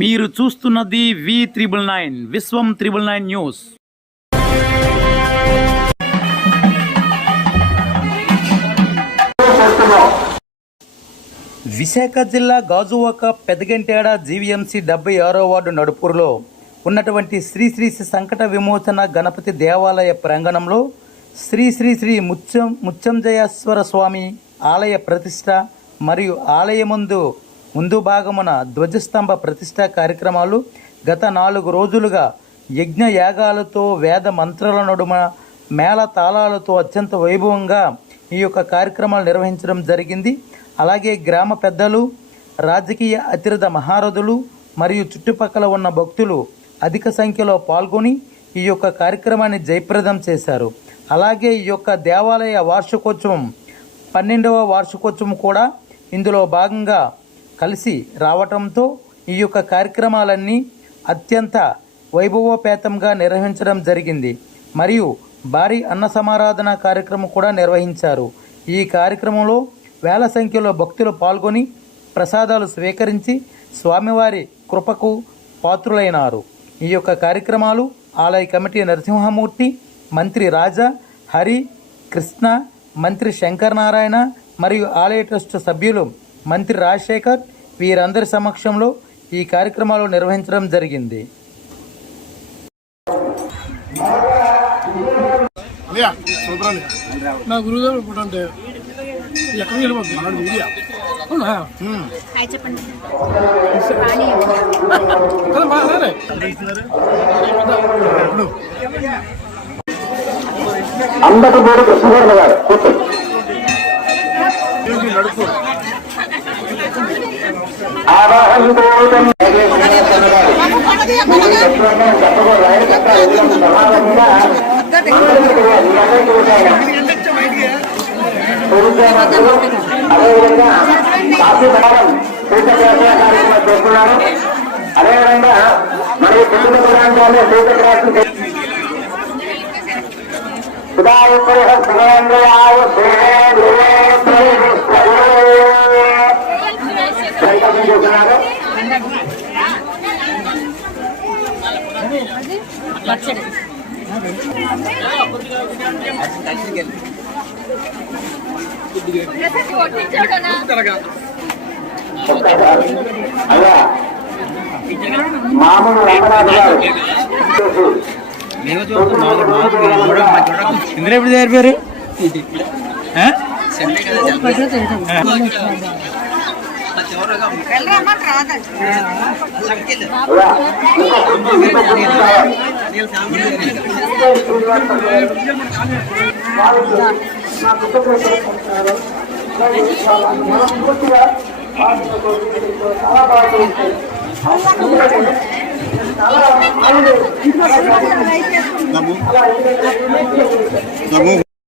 మీరు చూస్తున్నది V999 విశ్వం 999 news. Visakha జిల్లా గాజువాక పెదగంటేడ జీవీఎంసీ 76వ వార్డు నడుపూరులో ఉన్నటువంటి శ్రీ శ్రీ సంకట విమోచన గణపతి దేవాలయ ప్రాంగణంలో శ్రీ శ్రీ శ్రీ ముత్యంజయేశ్వర స్వామి ఆలయ ప్రతిష్ట మరియు ముందు భాగమున ధ్వజస్తంభ ప్రతిష్ట కార్యక్రమాలు గత 4 రోజులుగా యజ్ఞ యాగాలతో వేద మంత్రాల నడుమ మేళ తాళాలతో అత్యంత వైభవంగా ఈ యొక్క కార్యక్రమాలు నిర్వహించడం జరిగింది. అలాగే గ్రామ పెద్దలు, రాజకీయ అతిరథ మహారథులు మరియు చుట్టుపక్కల ఉన్న భక్తులు అధిక సంఖ్యలో పాల్గొని ఈ యొక్క కార్యక్రమాన్ని జయప్రదం చేశారు. అలాగే ఈ యొక్క దేవాలయ వార్షికోత్సవం 12వ వార్షికోత్సవం కూడా ఇందులో భాగంగా కలిసి రావటంతో ఈ యొక్క కార్యక్రమాలన్నీ అత్యంత వైభవోపేతంగా నిర్వహించడం జరిగింది. మరియు భారీ అన్న సమారాధన కార్యక్రమం కూడా నిర్వహించారు. ఈ కార్యక్రమంలో వేల సంఖ్యలో భక్తులు పాల్గొని ప్రసాదాలు స్వీకరించి స్వామివారి కృపకు పాత్రులైనారు. ఈ యొక్క కార్యక్రమాలు ఆలయ కమిటీ నరసింహమూర్తి, మంత్రి రాజా, హరి, కృష్ణ, మంత్రి శంకర్ నారాయణ మరియు ఆలయ ట్రస్ట్ సభ్యులు మంత్రి రాజశేఖర్ వీరందరి సమక్షంలో ఈ కార్యక్రమాలు నిర్వహించడం జరిగింది. నా గురుగారు ఇప్పుడు అంటే ఎక్కడ వెళ్ళిపోతుంది అందరూ మూడు కృష్ణవర్మ గారు నడుపు అదేవిధంగా కాశీ మేడం కార్యక్రమం చేస్తున్నారు. అదేవిధంగా మరి కుటుంబ ప్రాంతాల్లో సూచక్రాసం చేస్తున్నారు. అలా మామూలు రంగనాథ్ గారు ఇంద్ర ఎప్పుడు జరిపారు? చాలా